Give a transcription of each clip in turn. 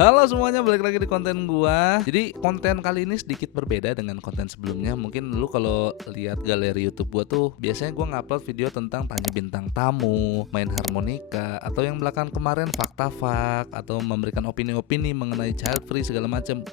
Halo semuanya, balik lagi di konten gua. Jadi konten kali ini sedikit berbeda dengan konten sebelumnya. Mungkin lu kalau lihat galeri YouTube gua tuh biasanya gua ngupload video tentang tanya bintang tamu, main harmonika, atau yang belakangan kemarin fakta-fak atau memberikan opini-opini mengenai child free segala macam.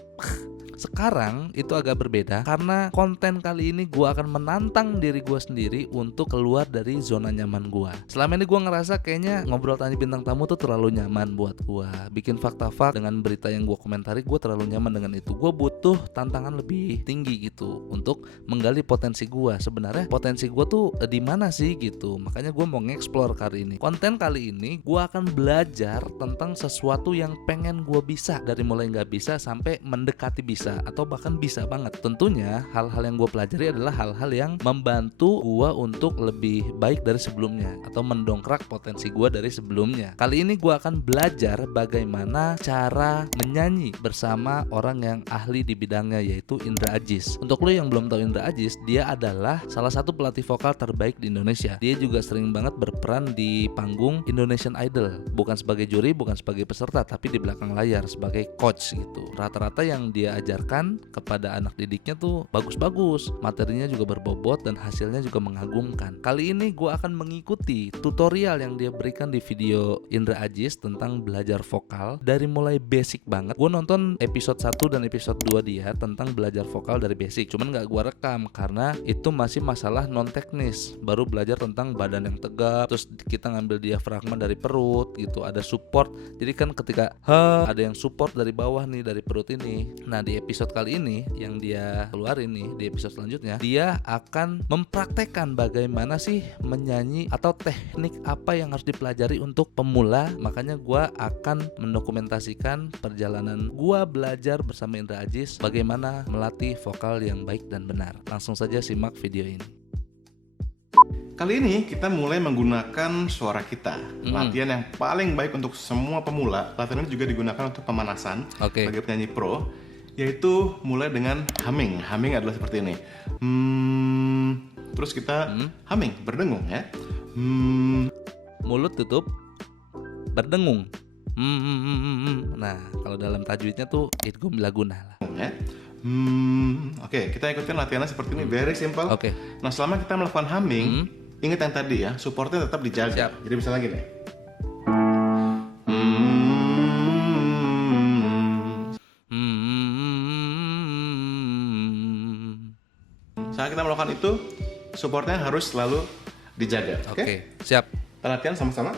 Sekarang itu agak berbeda karena konten kali ini gue akan menantang diri gue sendiri untuk keluar dari zona nyaman gue. Selama ini gue ngerasa kayaknya ngobrol tanya bintang tamu tuh terlalu nyaman buat gue. Bikin fakta-fak dengan berita yang gue komentari, gue terlalu nyaman dengan itu. Gue butuh tantangan lebih tinggi gitu untuk menggali potensi gue. Sebenarnya potensi gue tuh di mana sih gitu. Makanya gue mau nge-explore kali ini. Konten kali ini gue akan belajar tentang sesuatu yang pengen gue bisa, dari mulai nggak bisa sampai mendekati bisa atau bahkan bisa banget. Tentunya hal-hal yang gue pelajari adalah hal-hal yang membantu gue untuk lebih baik dari sebelumnya atau mendongkrak potensi gue dari sebelumnya. Kali ini gue akan belajar bagaimana cara menyanyi bersama orang yang ahli di bidangnya, yaitu Indra Ajis. Untuk lo yang belum tahu Indra Ajis, dia adalah salah satu pelatih vokal terbaik di Indonesia. Dia juga sering banget berperan di panggung Indonesian Idol, bukan sebagai juri, bukan sebagai peserta, tapi di belakang layar sebagai coach gitu. Rata-rata yang dia ajarkan kepada anak didiknya tuh bagus-bagus, materinya juga berbobot dan hasilnya juga mengagumkan. Kali ini gue akan mengikuti tutorial yang dia berikan di video Indra Ajis tentang belajar vokal dari mulai basic banget. Gue nonton episode 1 dan episode 2 dia tentang belajar vokal dari basic, cuman gak gue rekam karena itu masih masalah non teknis. Baru belajar tentang badan yang tegap, terus kita ngambil diafragma dari perut gitu, ada support. Jadi kan ketika ada yang support dari bawah nih, dari perut ini. Nah di episode kali ini yang dia keluarin nih, di episode selanjutnya dia akan mempraktekkan bagaimana sih menyanyi atau teknik apa yang harus dipelajari untuk pemula. Makanya gue akan mendokumentasikan perjalanan gue belajar bersama Indra Ajis bagaimana melatih vokal yang baik dan benar. Langsung saja simak video ini. Kali ini kita mulai menggunakan suara kita. Latihan yang paling baik untuk semua pemula. Latihan ini juga digunakan untuk pemanasan bagi penyanyi pro, yaitu mulai dengan humming. Humming adalah seperti ini. Terus kita humming, berdengung ya. Mulut tutup, berdengung. Nah, kalau dalam tajwidnya tuh idgham bila guna lah. Ya. Oke, kita ikutin latihannya seperti ini, very simple. Nah, selama kita melakukan humming, ingat yang tadi ya, supportnya tetap dijaga. Jadi bisa lagi nih. Saat kita melakukan itu, supportnya harus selalu dijaga. Oke? Siap. Kita latihan sama-sama.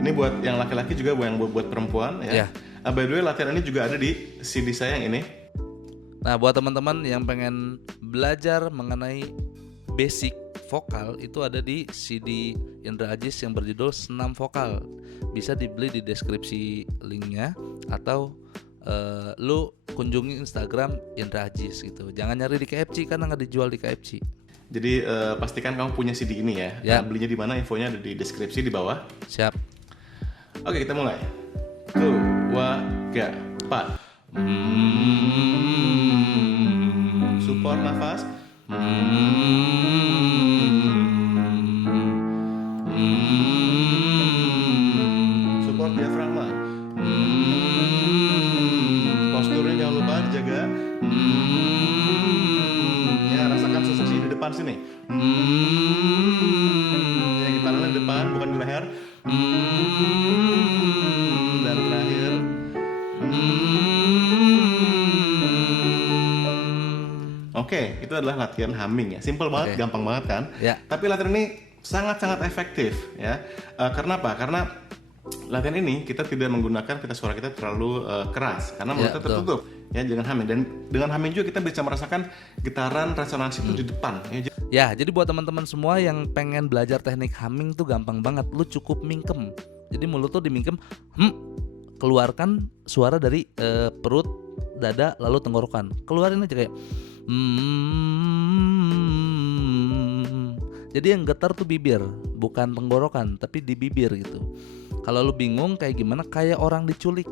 Ini buat yang laki-laki juga, buat perempuan ya. By the way, latihan ini juga ada di CD saya yang ini. Nah, buat teman-teman yang pengen belajar mengenai basic vokal, itu ada di CD Indra Ajis yang berjudul Senam Vokal. Bisa dibeli di deskripsi linknya, atau lu kunjungi Instagram Indra Ajis gitu. Jangan nyari di KFC karena nggak dijual di KFC. Jadi pastikan kamu punya CD ini ya. Nah, belinya di mana, infonya ada di deskripsi di bawah. Siap. Oke, kita mulai. 2, 3, 4. Support nafas. Support diafragma. Posturnya jangan lupa dijaga. Ya, rasakan sensasi di depan sini. Ya, gitarannya di depan, bukan di leher. Dan terakhir. Oke, itu adalah latihan humming ya. Simple banget, gampang banget kan? Tapi latihan ini sangat-sangat efektif ya. Karena apa? Karena latihan ini kita tidak menggunakan pita suara kita terlalu keras karena mulutnya tertutup. Ya, jangan humming. Dan dengan humming juga kita bisa merasakan getaran resonansi itu di depan. Ya, jadi buat teman-teman semua yang pengen belajar teknik humming tuh gampang banget. Lu cukup mingkem. Jadi mulut tuh dimingkem, keluarkan suara dari perut, dada, lalu tenggorokan. Keluarin aja kayak Jadi yang getar tuh bibir, bukan tenggorokan, tapi di bibir gitu. Kalau lu bingung kayak gimana, kayak orang diculik.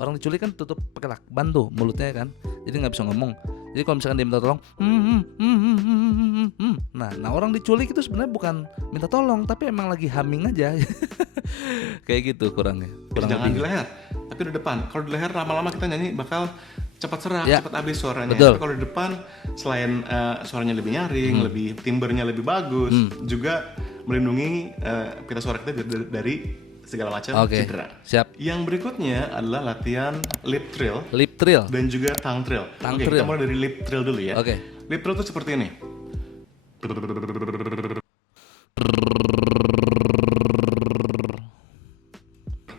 Orang diculik kan tutup pakai lakban tuh mulutnya kan, jadi nggak bisa ngomong. Jadi kalau misalkan dia minta tolong, nah orang diculik itu sebenarnya bukan minta tolong, tapi emang lagi humming aja. Kayak gitu kurangnya. Jangan di leher, tapi di depan. Kalau di leher lama-lama kita nyanyi bakal cepat serak, cepat habis suaranya. Betul. Tapi kalau di depan selain suaranya lebih nyaring, lebih timbernya lebih bagus, juga melindungi pita suara kita dari segala macam cedera. Siap. Yang berikutnya adalah latihan lip trill. Lip trill dan juga tongue trill. Oke, kita mulai dari lip trill dulu ya. Lip trill itu seperti ini.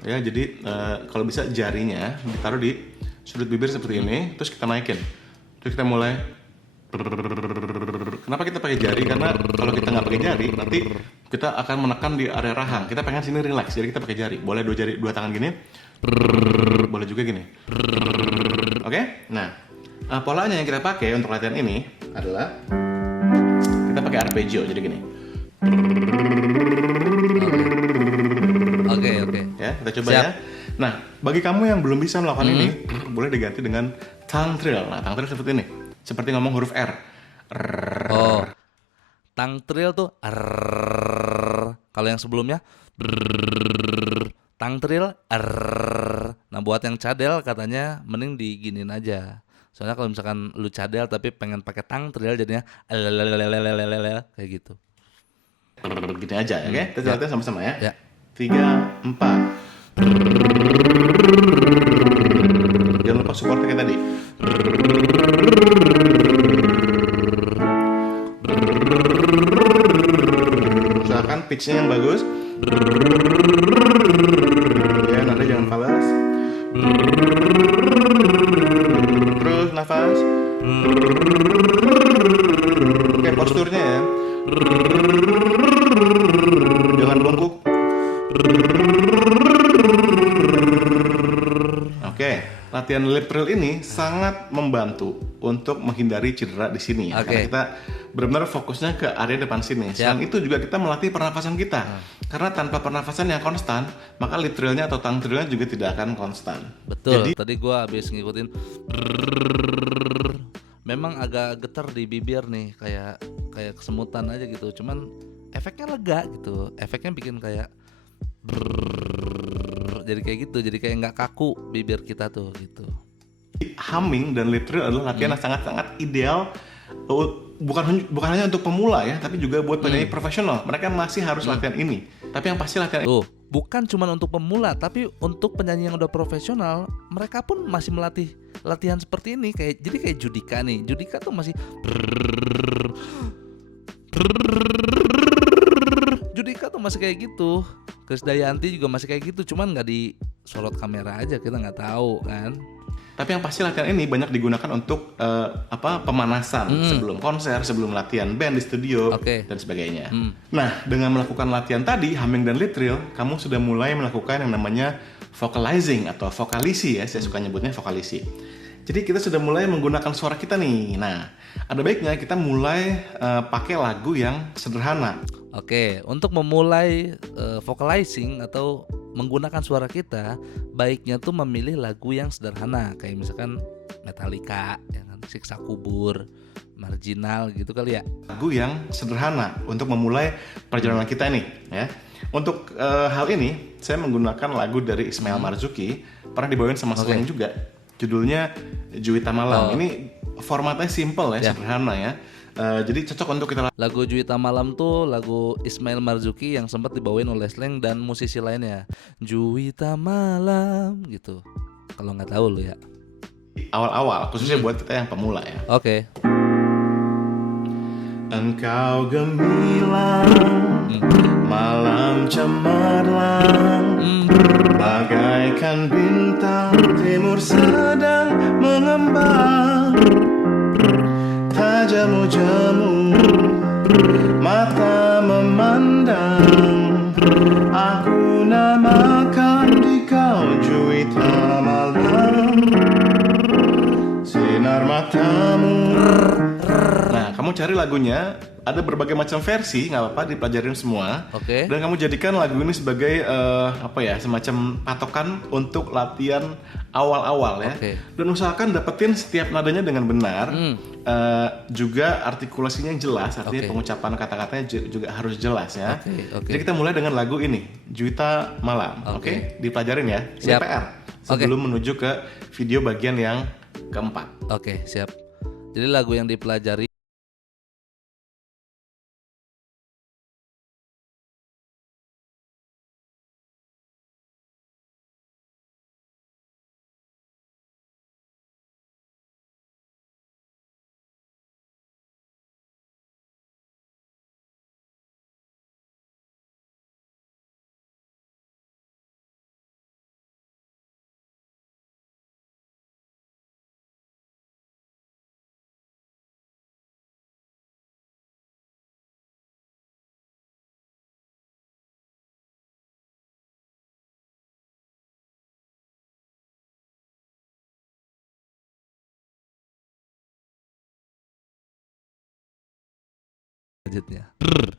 Ya, jadi kalau bisa jarinya ditaruh di sudut bibir seperti ini, terus kita naikin. Terus kita mulai. Kenapa kita pakai jari? Karena kalau kita nggak pakai jari, nanti kita akan menekan di area rahang. Kita pengen sini relax, jadi kita pakai jari. Boleh dua tangan gini, boleh juga gini. Oke? Nah, polanya yang kita pakai untuk latihan ini adalah kita pakai arpeggio, jadi gini. Oke. Ya, kita coba ya. Nah, bagi kamu yang belum bisa melakukan ini, boleh diganti dengan tongue trill. Nah, tongue trill seperti ini. Seperti ngomong huruf R. Tongue trill tuh kalau yang sebelumnya tongue trill Nah, buat yang cadel katanya mending diginin aja. Soalnya kalau misalkan lu cadel tapi pengen pakai tongue trill jadinya kayak gitu. Gini aja, oke? Kita latihan sama-sama ya. 3, 4. Jangan lupa support kayak tadi. Usahakan pitch-nya yang bagus. Ya, nada jangan falas. Terus nafas. Oke, posturnya ya. Jangan bongkok. Oke, latihan lip trill ini sangat membantu untuk menghindari cedera di sini ya. Karena kita benar-benar fokusnya ke area depan sini. Selain itu juga kita melatih pernafasan kita. Karena tanpa pernafasan yang konstan, maka lip trillnya atau tongue trillnya juga tidak akan konstan. Betul. Jadi, tadi gue habis ngikutin. Memang agak getar di bibir nih, kayak kesemutan aja gitu. Cuman efeknya lega gitu. Efeknya bikin kayak jadi kayak gitu, jadi kayak nggak kaku bibir kita tuh gitu. Humming dan lip trill adalah latihan yang sangat-sangat ideal, bukan hanya untuk pemula ya, tapi juga buat penyanyi profesional. Mereka masih harus latihan ini. Tapi yang pasti latihan bukan cuma untuk pemula, tapi untuk penyanyi yang udah profesional, mereka pun masih melatih latihan seperti ini. Jadi kayak Judika nih. Judika tuh masih Judika tuh masih kayak gitu. Krisdayanti juga masih kayak gitu, cuman nggak disorot kamera aja, kita nggak tahu kan. Tapi yang pasti latihan ini banyak digunakan untuk pemanasan sebelum konser, sebelum latihan band di studio dan sebagainya. Nah, dengan melakukan latihan tadi, humming dan lip trill, kamu sudah mulai melakukan yang namanya vocalizing atau vokalisi ya, saya suka nyebutnya vokalisi. Jadi kita sudah mulai menggunakan suara kita nih. Nah, ada baiknya kita mulai pakai lagu yang sederhana. Oke, untuk memulai vocalizing atau menggunakan suara kita, baiknya tuh memilih lagu yang sederhana, kayak misalkan Metallica, ya kan? Siksa Kubur, Marginal gitu kali ya. Lagu yang sederhana untuk memulai perjalanan kita nih, ya. Untuk hal ini, saya menggunakan lagu dari Ismail Marzuki, pernah dibawain sama Slang juga. Judulnya Juwita Malam. Ini formatnya simple ya, sederhana ya. Jadi cocok untuk kita. Lagu Juwita Malam tuh lagu Ismail Marzuki yang sempat dibawain oleh Slang dan musisi lainnya. Juwita Malam gitu. Kalau nggak tahu lo ya. Awal-awal, khususnya buat kita yang pemula ya. Oke. Engkau gemilang, malam cemerlang, bagaikan bintang timur sedang mengembang. Tajam-jamu mata memandang, aku namakan di kau Juwita Malam, sinar matamu. Nah, kamu cari lagunya ada berbagai macam versi, nggak apa-apa dipelajarin semua. Oke. Dan kamu jadikan lagu ini sebagai semacam patokan untuk latihan awal-awal ya. Oke. Dan usahakan dapetin setiap nadanya dengan benar. Juga artikulasinya yang jelas, artinya pengucapan kata-katanya juga harus jelas ya. Jadi kita mulai dengan lagu ini, Juwita Malam. Oke. Dipelajarin ya. Ini PR sebelum menuju ke video bagian yang keempat. Oke, siap. Jadi lagu yang dipelajari selanjutnya.